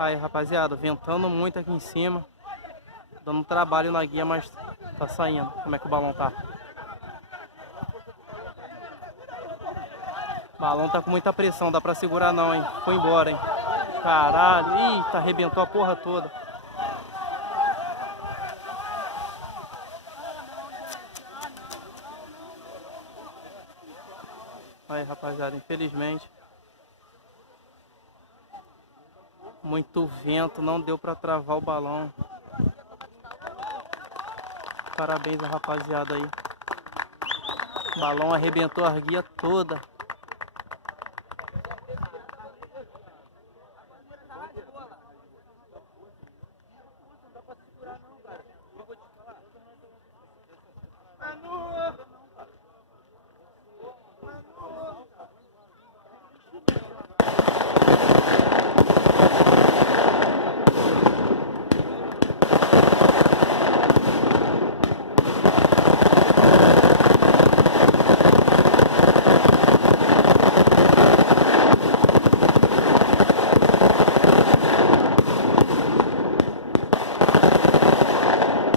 Aí, rapaziada, ventando muito aqui em cima. Dando trabalho na guia, mas tá saindo. Como é que o balão tá? O balão tá com muita pressão, dá pra segurar não, hein? Foi embora, hein? Caralho, eita, arrebentou a porra toda. Aí, rapaziada, infelizmente muito vento, não deu pra travar o balão. Parabéns a rapaziada aí. O balão arrebentou a guia toda.